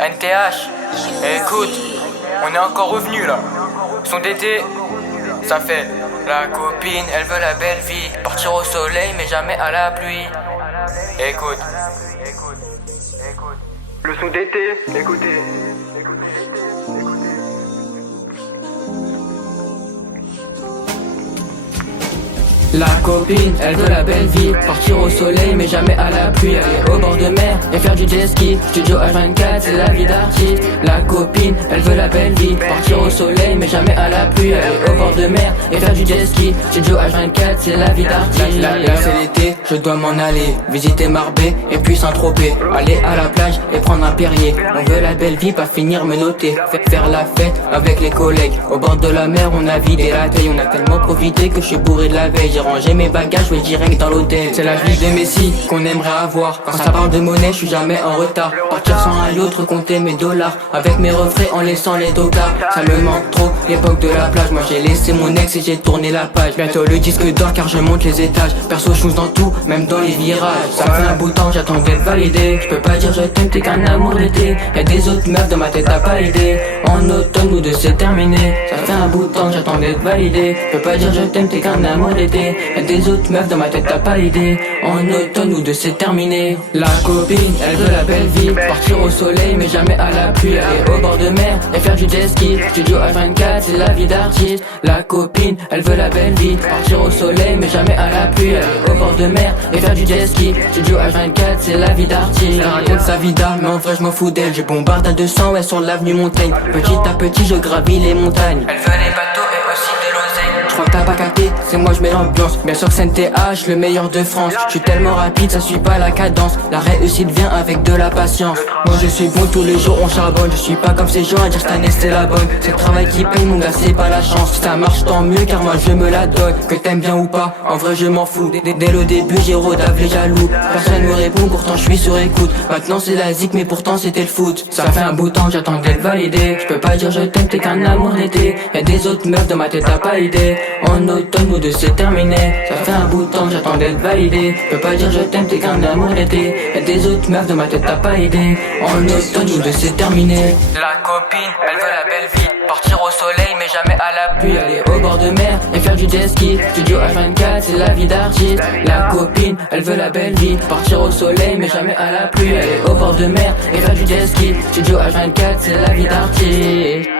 NTH, écoute, on est encore revenu là. Son d'été, ça fait la copine, elle veut la belle vie. Partir au soleil mais jamais à la pluie. Écoute, le son d'été, écoutez. La copine, elle veut la belle vie. Partir au soleil mais jamais à la pluie. Aller au bord de mer et faire du jet ski. Studio H24, c'est la vie d'artiste. La copine, elle veut la belle vie. Partir au soleil mais jamais à la pluie. Aller au bord de mer et faire du jet ski. Studio H24, c'est la vie d'artiste. Là c'est l'été, je dois m'en aller. Visiter Marbais et puis Saint-Tropez. Aller à la plage et prendre un Perrier. On veut la belle vie, pas finir me noter. Faire la fête avec les collègues. Au bord de la mer, on a vidé la taille. On a tellement profité que je suis bourré de la veille. J'ai rangé mes bagages, je vais direct dans l'hôtel. C'est la vie des messies qu'on aimerait avoir. Quand ça parle de monnaie, je suis jamais en retard. Partir sans un autre, compter mes dollars. Avec mes refrains en laissant les docards. Ça me manque trop, l'époque de la plage. Moi j'ai laissé mon ex et j'ai tourné la page. Bientôt le disque d'or car je monte les étages. Perso chose dans tout, même dans les virages. Ça fait un bout de temps, j'attends d'être validé. Je peux pas dire je t'aime, t'es qu'un amour d'été. Y'a des autres meufs dans ma tête, t'as pas idée. En automne, nous deux c'est terminé. Ça fait un bout de temps, j'attends d'être validé. Je peux pas dire je t'aime, t'es qu'un amour d'été. Y'a des autres meufs dans ma tête, t'as pas idée. En automne, nous deux c'est terminé. La copine, elle veut la belle vie. Partir au soleil mais jamais à la pluie. Aller au bord de mer et faire du jet ski. Studio H24, c'est la vie d'artiste. La copine, elle veut la belle vie. Partir au soleil mais jamais à la pluie. Aller au bord de mer et faire du jet ski. Studio H24, c'est la vie d'artiste. Elle raconte sa vie d'âme, mais en vrai je m'en fous d'elle. Je bombarde à 200, ouais, sur l'avenue Montaigne. Petit à petit, je gravis les montagnes. Elle veut les bateaux et aussi de l'oseille. Je crois que t'as pas capté, c'est moi je mets l'ambiance. Bien sûr que c'est NTH, le meilleur de France. Je suis tellement rapide, ça suit pas la cadence. La réussite vient avec de la patience. Moi je suis bon, tous les jours on charbonne. Je suis pas comme ces gens à dire cette année c'est la bonne. C'est le travail qui paye mon gars, c'est pas la chance. Si ça marche tant mieux car moi je me la donne. Que t'aimes bien ou pas, en vrai je m'en fous. Dès le début j'ai rodave les jaloux. Personne me répond, pourtant je suis sur écoute. Maintenant c'est la zik mais pourtant c'était le foot. Ça fait un bout de temps, j'attends d'être validé. Je peux pas dire je t'aime, t'es qu'un amour d'été. Y'a des autres meufs dans ma tête, t'as pas idée. En automne, nous deux c'est terminé. Ça fait un bout de temps, j'attends d'être validé. Je peux pas dire je t'aime, t'es qu'un amour d'été. Y'a des autres meufs dans ma tête, t'as pas idée. En automne, nous deux c'est terminé. La copine, elle veut la belle vie. Partir au soleil mais jamais à la pluie. Aller au bord de mer et faire du jet ski. Studio H24, c'est la vie d'artiste. La copine, elle veut la belle vie. Partir au soleil mais jamais à la pluie. Aller au bord de mer et faire du jet ski. Studio H24, c'est la vie d'artiste.